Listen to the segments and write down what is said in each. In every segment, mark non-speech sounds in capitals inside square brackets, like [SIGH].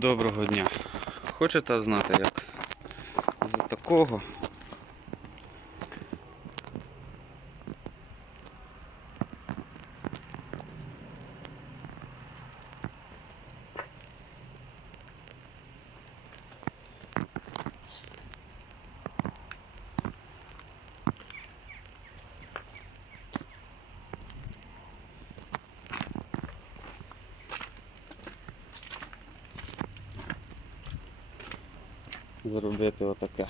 Доброго дня. Хочете знати, як з такого зробити отаке?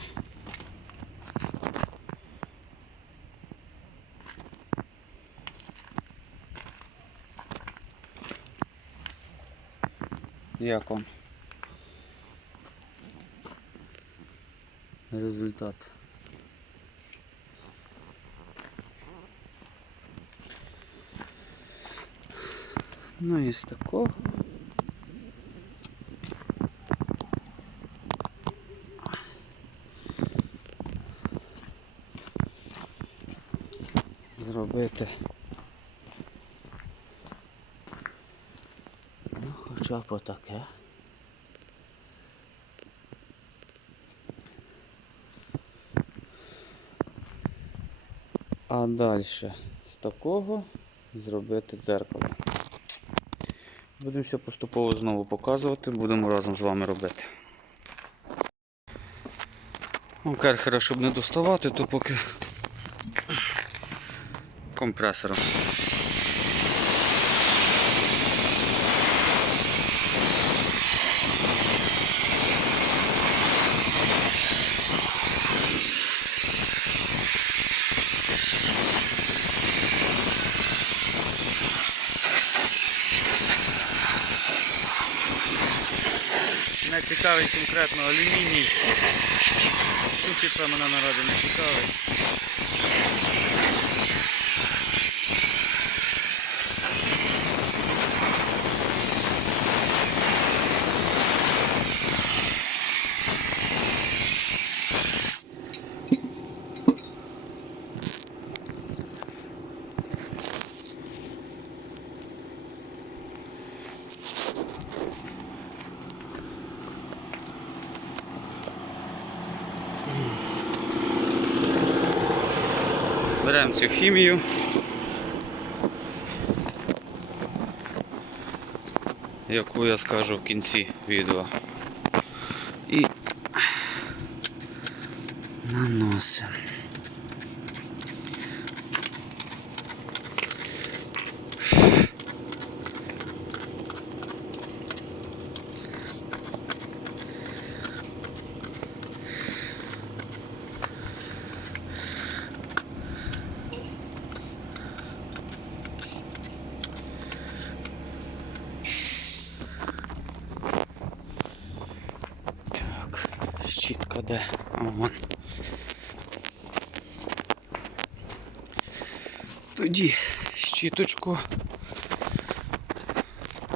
Як вам? Результат. Ну і з такого. Зробити. Ну, хоча б отаке. А далі з такого зробити дзеркало. Будемо все поступово знову показувати, будемо разом з вами робити. Ну, керхера, щоб не доставати, то поки компресором. Не цікавий конкретно алюміній. Сухіца мене наразі не цікавить. Беремо цю хімію. Яку я скажу в кінці відео. І наносимо. Так, щітка Вон. Тоді щіточку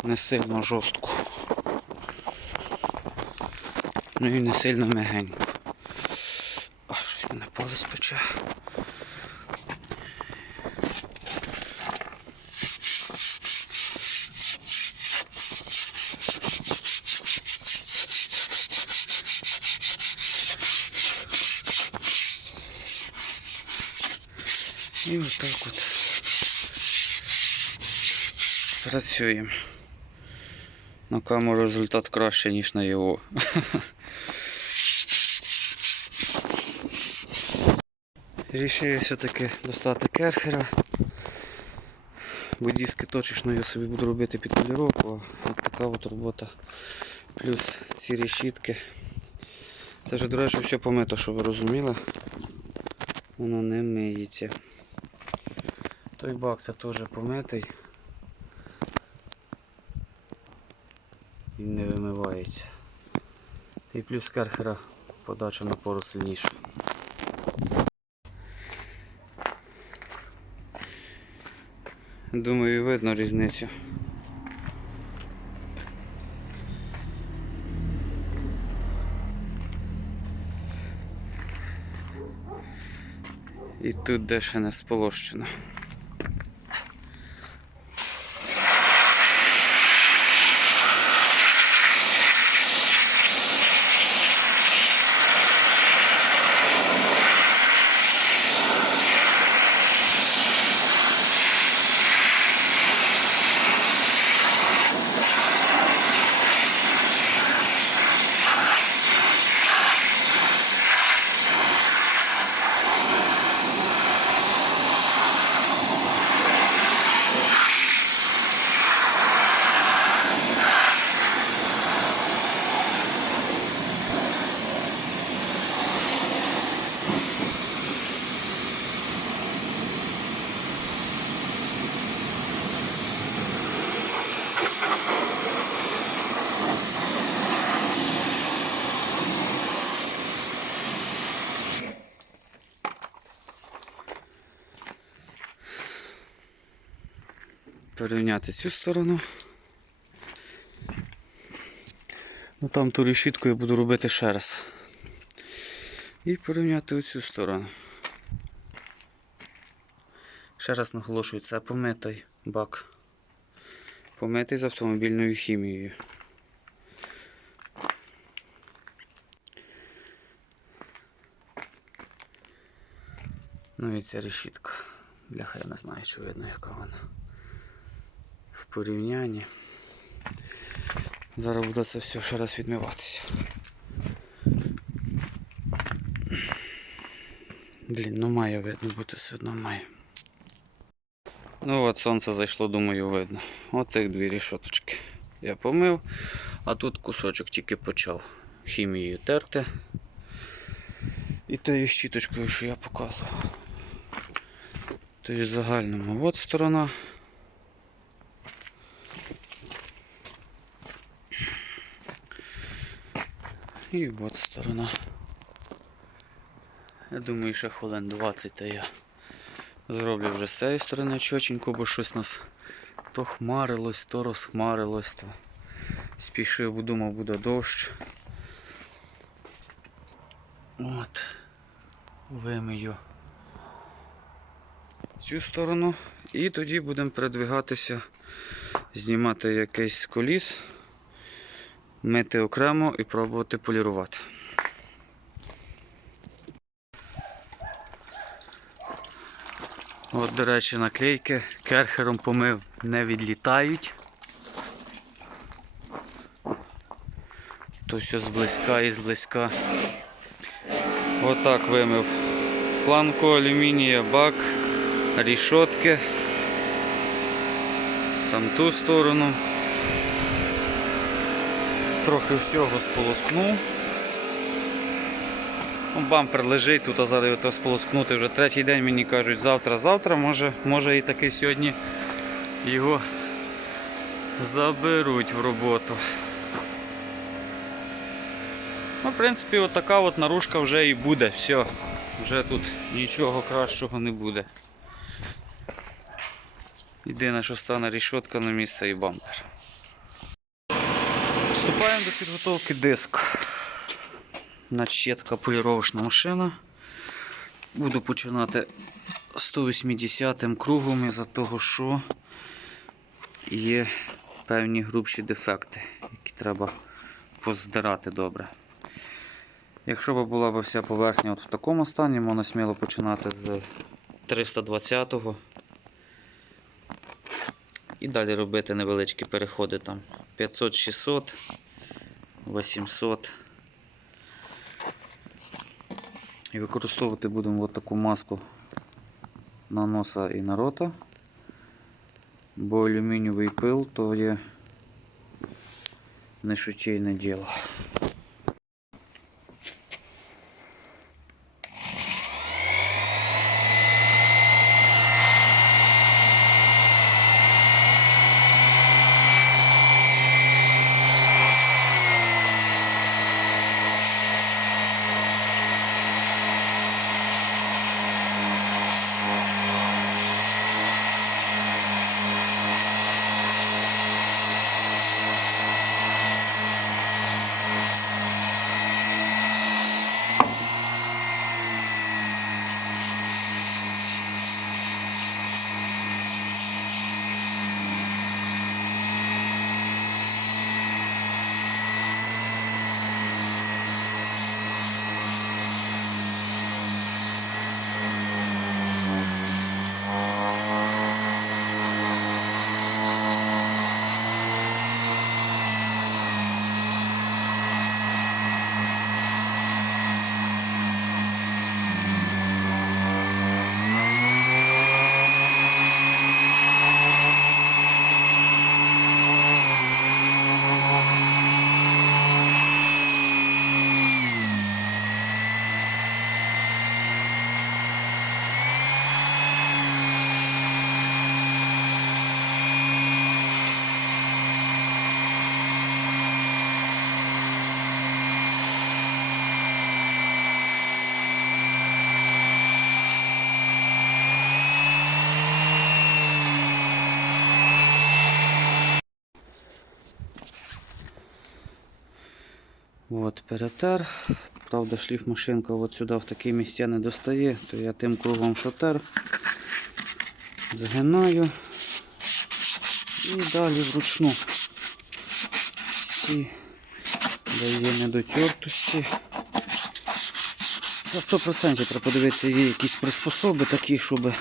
не сильно жорстку. Ну і не сильно м'ягеньку. А, щось мене палець пече. І отак от працюємо. На камеру результат краще, ніж на його. Рішив все-таки достати керхера. Бо диски точечно я собі буду робити під поліровку, а от така от робота. Плюс ці решітки. Це вже, до речі, все помито, щоб ви розуміли. Воно не миється. Той бак це теж помитий. Він не вимивається. І плюс керхера подача напору сильніша. Думаю, видно різницю. І тут де не сполощено. Порівняти цю сторону. Ну там ту решітку я буду робити ще раз. І порівняти оцю сторону. Ще раз наголошую, це помитий бак. Помитий з автомобільною хімією. Ну і ця решітка. Бляха, я не знаю, чи видно, яка вона. Порівнянні. Зараз буде це все ще раз відмиватися. Блін, ну має видно бути все одно має. Ну от сонце зайшло, думаю, видно. Оцих дві рішоточки. Я помив, а тут кусочок тільки почав хімією терти. І тією щіточкою, що я показував. Тобто в загальному от сторона. І от сторона. Я думаю, ще хвилин 20 та я зроблю вже з цієї сторони чотенько, бо щось нас то хмарилось, то розхмарилось, то спішив, бо думав буде дощ. От. Вимию цю сторону і тоді будемо передвигатися, знімати якийсь коліс, мити окремо і пробувати полірувати. От, до речі, наклейки керхером помив не відлітають. То все зблизька і зблизька. Отак вимив планку алюмінія, бак, рішотки. Там ту сторону. Трохи всього сполоскнув. Ну, Бампер лежить, тут а зараз його сполоскнути вже третій день мені кажуть завтра, завтра, може, може і таки сьогодні його заберуть в роботу. Ну, в принципі, от така от наружка вже і буде. Все, вже тут нічого кращого не буде. Єдине, що стане рішотка на місце і бампер. Вступаємо до підготовки диску. Значить, така поліровочна машина. Буду починати 180 кругом із-за того, що є певні грубші дефекти, які треба поздирати добре. Якщо б була б вся поверхня от в такому стані, можна сміло починати з 320-го. І далі робити невеличкі переходи там 500-600, 800. І використовувати будемо от таку маску на носа і на рота. Бо алюмінієвий пил то є не шутейне діло. От, перетер. Правда, шліф машинка от сюди в такі місця не достає, то я тим кругом шотер. Згинаю. І далі вручну. Всі дає недотертості. За 100% треба подивитися, є якісь приспособи такі, щоб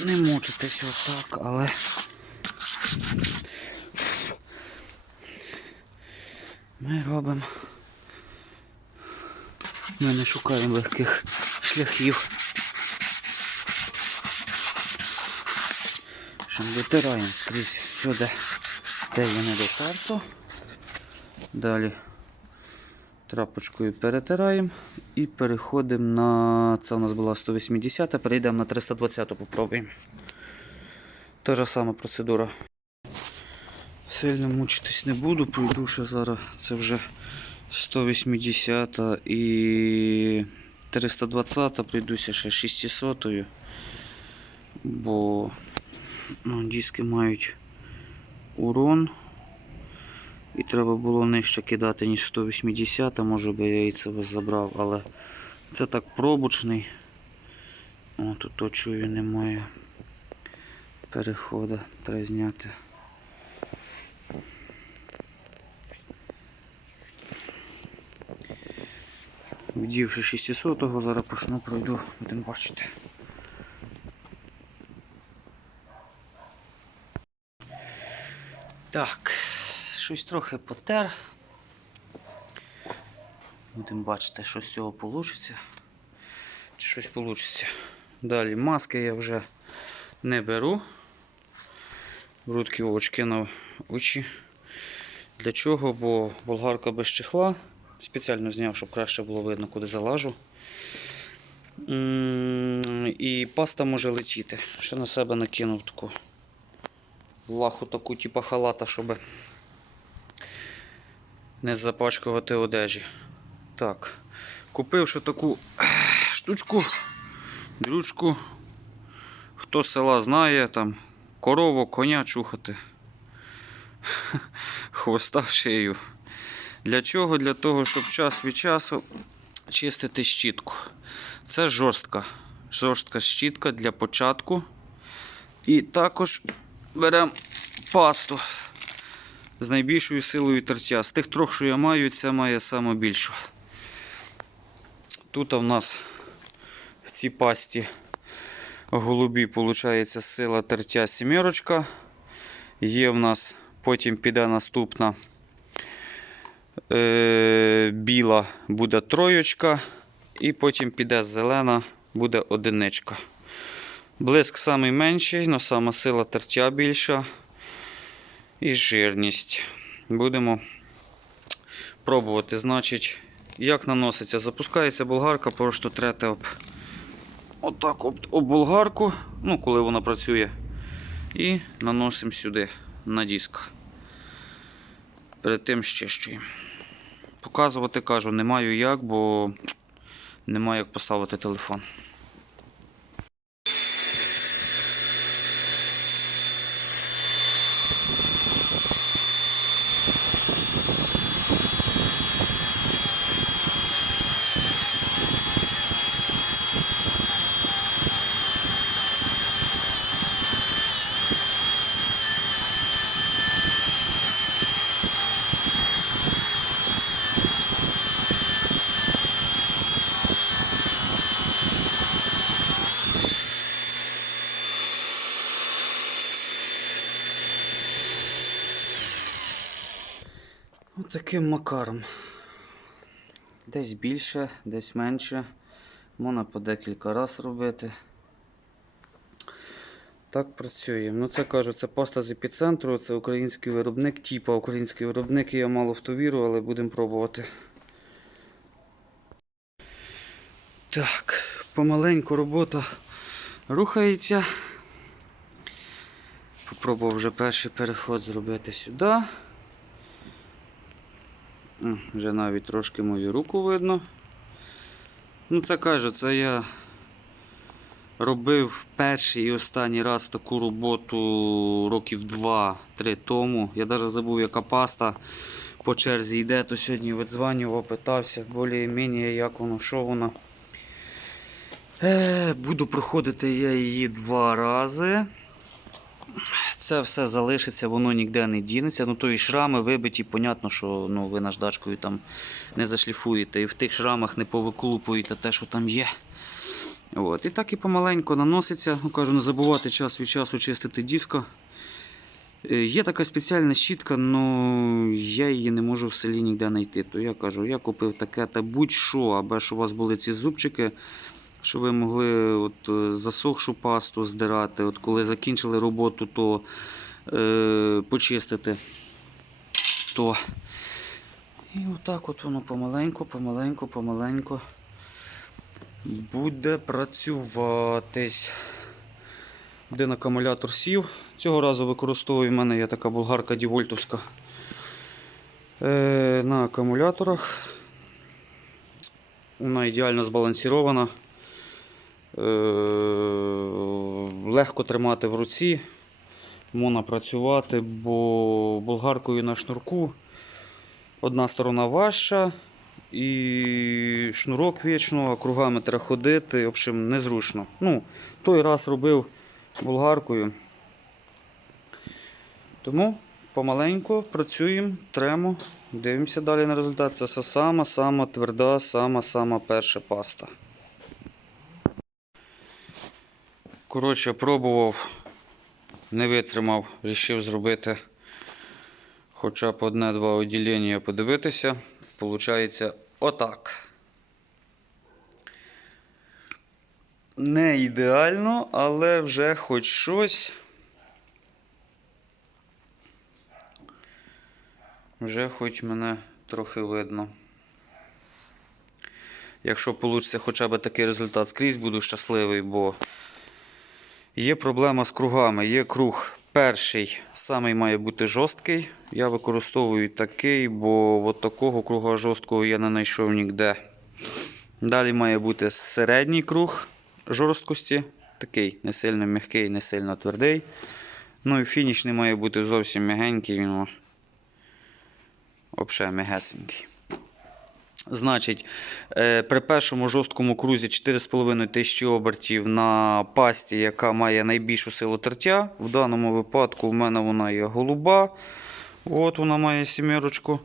не мучитися отак, але ми робимо. Ми не шукаємо легких шляхів. Витираємо скрізь сюди, де є недотерто. Далі трапочкою перетираємо і переходимо на. Це у нас була 180, перейдемо на 320, попробуємо. Та ж сама процедура. Сильно мучитись не буду, пройду ще зараз. Це вже 180 і 320 прийдуся ще 600, бо ну, диски мають урон. І треба було нижче кидати, ніж 180, може би я і це забрав, але це так пробочний. О, тут то немає переходу, треба зняти. Вдівши 600-го, зараз почну пройду, будемо бачити. Так, щось трохи потер. Будемо бачити, що з цього вийде. Чи щось вийде. Далі маски я вже не беру. Брудкі очки на очі. Для чого? Бо болгарка без чехла. Спеціально зняв, щоб краще було видно, куди залажу. І паста може летіти. Ще на себе накинув таку лаху таку, типу халата, щоб не запачкувати одежі. Так. Купив ще таку штучку, дрючку. Хто села знає, там корову, коня чухати. [LAUGHS] Хвоста шию. Для чого? Для того, щоб час від часу чистити щітку. Це жорстка. Жорстка щітка для початку. І також беремо пасту з найбільшою силою тертя. З тих трьох, що я маю, ця має саме більшу. Тут у нас в цій пасті голубі, виходить, сила тертя сімерочка. Є в нас, потім піде наступна е, біла буде троєчка, і потім піде зелена, буде одиничка. Блиск самий менший, але сама сила тертя більша. І жирність. Будемо пробувати. Значить, як наноситься? Запускається болгарка, просто трете об, отак об, об болгарку, ну, коли вона працює. І наносимо сюди на диск. Перед тим щищуємо. Показувати кажу, не маю як, бо немає як поставити телефон. Таким макаром. Десь більше, десь менше. Можна по декілька разів робити. Так працює. Ну це кажу, це паста з епіцентру, це український виробник, типа український виробник, я мало в то вірю, але будемо пробувати. Так, помаленьку робота рухається. Попробував вже перший переход зробити сюди. Вже навіть трошки мою руку видно. Ну, це кажу, це я робив перший і останній раз таку роботу років 2-3 тому. Я навіть забув, яка паста. по черзі йде, то сьогодні видзванював, питався, більш-менш, як воно, що воно. Е, буду проходити я її два рази. Це все залишиться, воно ніде не дінеться. Ну, то і шрами вибиті, понятно, що ну, ви наждачкою там не зашліфуєте. І в тих шрамах не повиколупуєте те, що там є. От. І так і помаленьку наноситься. Ну, кажу, не забувати час від часу чистити диско. Е, Є така спеціальна щітка, але я її не можу в селі ніде знайти. То я кажу, я купив таке та будь-що, аби ж у вас були ці зубчики, що ви могли от, е, засохшу пасту здирати. От коли закінчили роботу, то е, почистити. То. І отак от воно помаленьку, помаленьку, помаленьку буде працюватись. Один акумулятор сів. Цього разу використовую в мене є така болгарка дівольтовська. Е, на акумуляторах. Вона ідеально збалансірована. Е, легко тримати в руці. Можна працювати, бо болгаркою на шнурку одна сторона важча, і шнурок вічно, а кругами треба ходити. В общем, незручно. Ну, той раз робив болгаркою. Тому помаленьку працюємо, тремо, дивимося далі на результат. Це все сама сама тверда, сама сама перша паста. Коротше, пробував, не витримав, вирішив зробити хоча б одне-два відділення подивитися. Получається отак. Не ідеально, але вже хоч щось. Вже хоч мене трохи видно. Якщо вийде хоча б такий результат скрізь, буду щасливий, бо є проблема з кругами. Є круг перший, самий має бути жорсткий. Я використовую такий, бо от такого круга жорсткого я не знайшов ніде. Далі має бути середній круг жорсткості. Такий не сильно м'який, не сильно твердий. Ну і фінішний має бути зовсім м'ягенький, він взагалі м'ягесенький. Значить, е, при першому жорсткому крузі 4,5 тисячі обертів на пасті, яка має найбільшу силу тертя. В даному випадку в мене вона є голуба. От вона має сімерочку.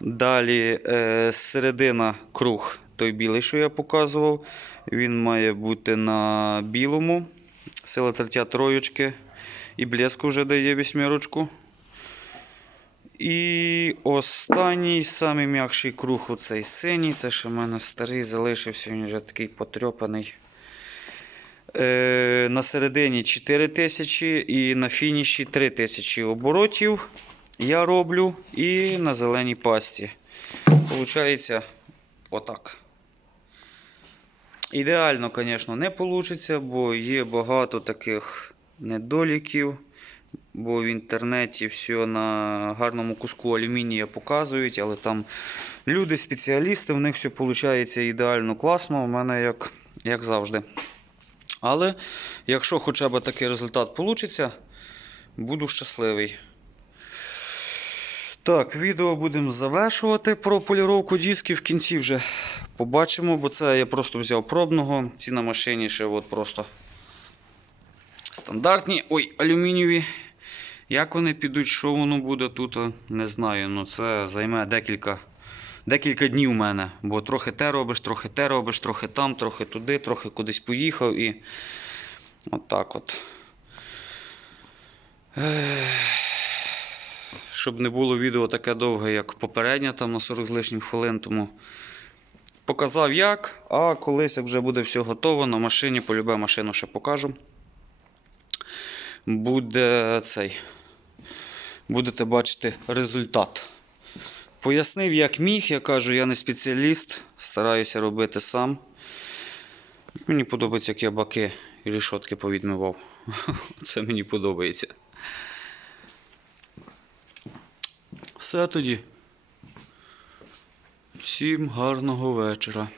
Далі е, середина круг, той білий, що я показував. Він має бути на білому. Сила тертя троєчки. І блеск вже дає вісьмірочку. І останній, самий м'якший круг оцей синій. Це ще в мене старий залишився, він вже такий потрьопаний. Е, на середині 4000 і на фініші 3000 оборотів я роблю. І на зеленій пасті. Получається отак. Ідеально, звісно, не вийде, бо є багато таких недоліків. Бо в інтернеті все на гарному куску алюмінія показують, але там люди, спеціалісти, в них все виходить ідеально класно, у мене як, як завжди. Але якщо хоча б такий результат вийде, буду щасливий. Так, відео будемо завершувати про поліровку дисків. В кінці вже побачимо, бо це я просто взяв пробного. Ці на машині ще от просто стандартні. Ой, алюмінієві. Як вони підуть, що воно буде тут, не знаю. Ну це займе декілька, декілька днів у мене. Бо трохи те робиш, трохи те робиш, трохи там, трохи туди, трохи кудись поїхав і от так от. Щоб не було відео таке довге, як попереднє, там на 40 з лишнім хвилин, тому показав як, а колись як вже буде все готово, на машині, полюбе машину ще покажу. Буде цей. Будете бачити результат. Пояснив, як міг, я кажу, я не спеціаліст, стараюся робити сам. Мені подобається, як я баки і рішотки повідмивав. [LAUGHS] Це мені подобається. Все тоді. Всім гарного вечора.